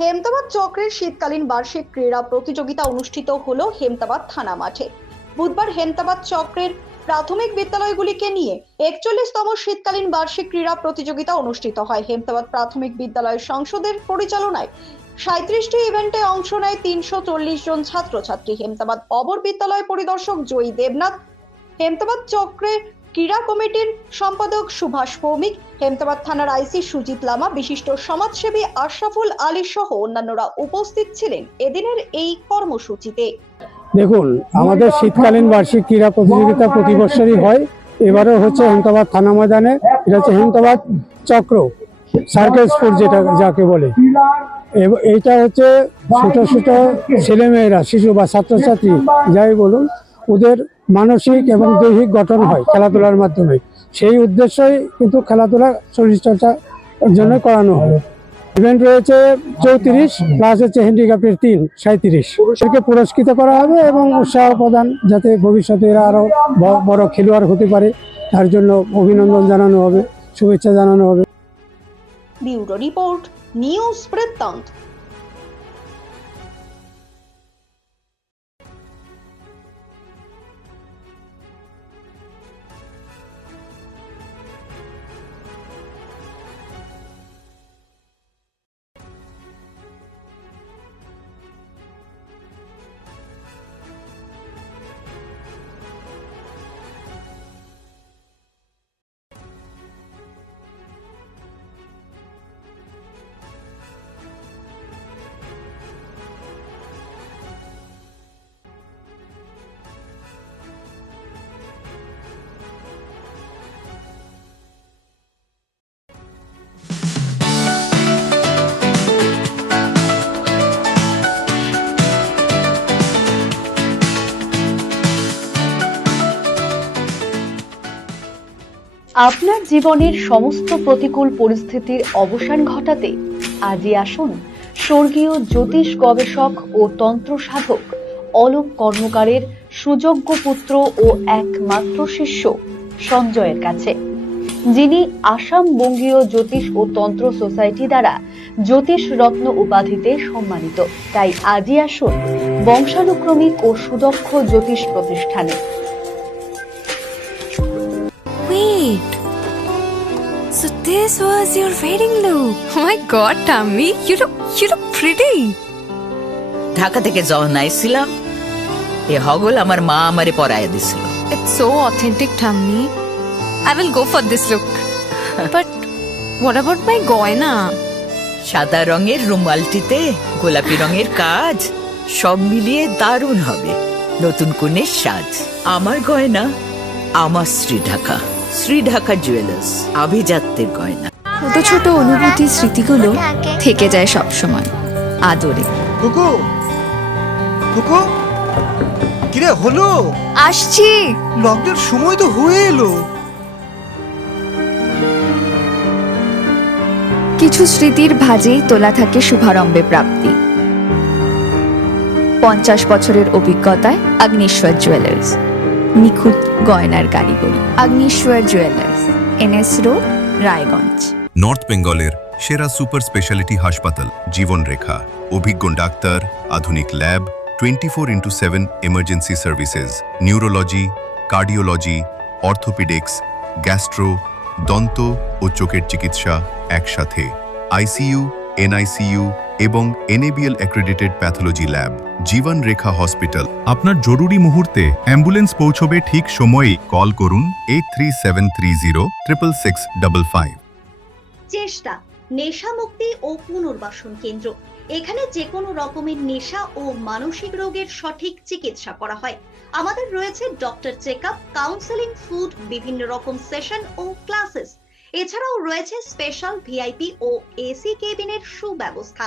হেমতাবাদ চক্রের শীতকালীন বার্ষিক ক্রীড়া প্রতিযোগিতা অনুষ্ঠিত হলো হেমতাবাদ থানা মাঠে। বুধবার হেমতাবাদ চক্রের প্রাথমিক বিদ্যালয়গুলিকে নিয়ে 41তম শীতকালীন বার্ষিক ক্রীড়া প্রতিযোগিতা অনুষ্ঠিত হয়। হেমতাবাদ প্রাথমিক বিদ্যালয় সংসদের পরিচালনায় 37টি ইভেন্টে অংশ নেয় 340 জন ছাত্রছাত্রী। হেমতাবাদ অবর বিদ্যালয় পরিদর্শক জয়ী দেবনাথ, হেমতাবাদ চক্রের ক্রীড়া কমিটির সম্পাদক সুভাষ ভৌমিক, হেমতাবাদ থানার আইসি সুজিত লামা, বিশিষ্ট সমাজসেবী আশরাফুল আলী সহ অন্যান্যরা উপস্থিত ছিলেন এদিনের এই কর্মসূচিতে। দেখুন, আমাদের শীতকালীন বার্ষিক ক্রীড়া প্রতিযোগিতা প্রতি বছরই হয়। এবারও হচ্ছে হেমতাবাদ থানা ময়দানে। এটা হচ্ছে হেমতাবাদ চক্র সার্কেল স্পোর্ট, যাকে বলে। এইটা হচ্ছে ছোট ছোট ছেলেমেয়েরা, শিশু বা ছাত্রছাত্রী যাই বলুন, ওদের মানসিক এবং দৈহিক গঠন হয় খেলাধুলার মাধ্যমে। সেই উদ্দেশ্যই কিন্তু খেলাধুলা শরীরচর্চার জন্য করানো হয়। ইভেন্ট রয়েছে 34, প্লাস হচ্ছে হ্যান্ডিক্যাপের 3, 37 পুরুষকে পুরস্কৃত করা হবে এবং উৎসাহ প্রদান, যাতে ভবিষ্যতে এরা আরো বড় খেলোয়াড় হতে পারে, তার জন্য অভিনন্দন জানানো হবে, শুভেচ্ছা জানানো হবে। ব্যুরো রিপোর্ট, নিউজ বৃত্তান্ত। আপনার জীবনের সমস্ত প্রতিকূল পরিস্থিতির অবসান ঘটাতে আজই আসুন স্বর্গীয় জ্যোতিষ গবেষক ও তন্ত্র সাধক অলোক কর্মকারের সুযোগ্য পুত্র ও একমাত্র শিষ্য সঞ্জয়ের কাছে, যিনি আসাম বঙ্গীয় জ্যোতিষ ও তন্ত্র সোসাইটি দ্বারা জ্যোতিষ রত্ন উপাধিতে সম্মানিত। তাই আজই আসুন বংশানুক্রমিক ও সুদক্ষ জ্যোতিষ প্রতিষ্ঠানে। Wait, so this was your wedding look? Oh my god, Tammy, you look pretty. Dhaka থেকে যখন আইছিলাম, এ হগল আমার মা আমারে পরায় দিছিল। It's so authentic, Tammy. I will go for this look. But what about my goina? সাদা রঙের রুমালটিতে গোলাপি রঙের কাজ, সব মিলিয়ে দারুণ হবে নতুন কনের সাজ। আমার গয়না আমার শ্রী ঢাকা জুয়েলার্স, আভিজাত্যের গয়না। ছোট ছোট অনুভূতি, স্মৃতিগুলো থেকে যায় সব সময় আদরে। কুকু কুকু, কিরে হলো? আসছি। লকডাউন সময় তো হয়ে এলো। কিছু স্মৃতির ভাজেই তোলা থাকে শুভারম্ভে প্রাপ্তি। 50 বছরের অভিজ্ঞতায় অগ্নিশ্বর জুয়েলার্স, নিখুঁত গয়নার কারিগরি। Agnishwar jewellers, NS road, Raiganj. North বেঙ্গলের সেরা সুপার স্পেশালিটি হাসপাতাল জীবনরেখা, অভিজ্ঞ ডাক্তার, আধুনিক lab, 24x7 emergency services, neurology, cardiology, orthopaedics, gastro, দন্ত ও চোখের চিকিৎসা একসাথে, ICU, NICU এবং NABL অ্যাক্রেডিটেড প্যাথোলজি ল্যাব। জীবন রেখা হসপিটাল। আপনার জরুরি মুহূর্তে অ্যাম্বুলেন্স পৌঁছবে ঠিক সময়েই। কল করুন 8373066555। চেষ্টা নেশা মুক্তি ও পুনর্বাসন কেন্দ্র। এখানে যে কোনো রকমের নেশা ও মানসিক রোগের সঠিক চিকিৎসা করা হয়। আমাদের রয়েছে ডক্টর চেকআপ, কাউন্সেলিং, ফুড, বিভিন্ন রকম সেশন ও ক্লাসেস। এছাড়াও রয়েছে স্পেশাল VIP ও AC কেবিনের সুব্যবস্থা।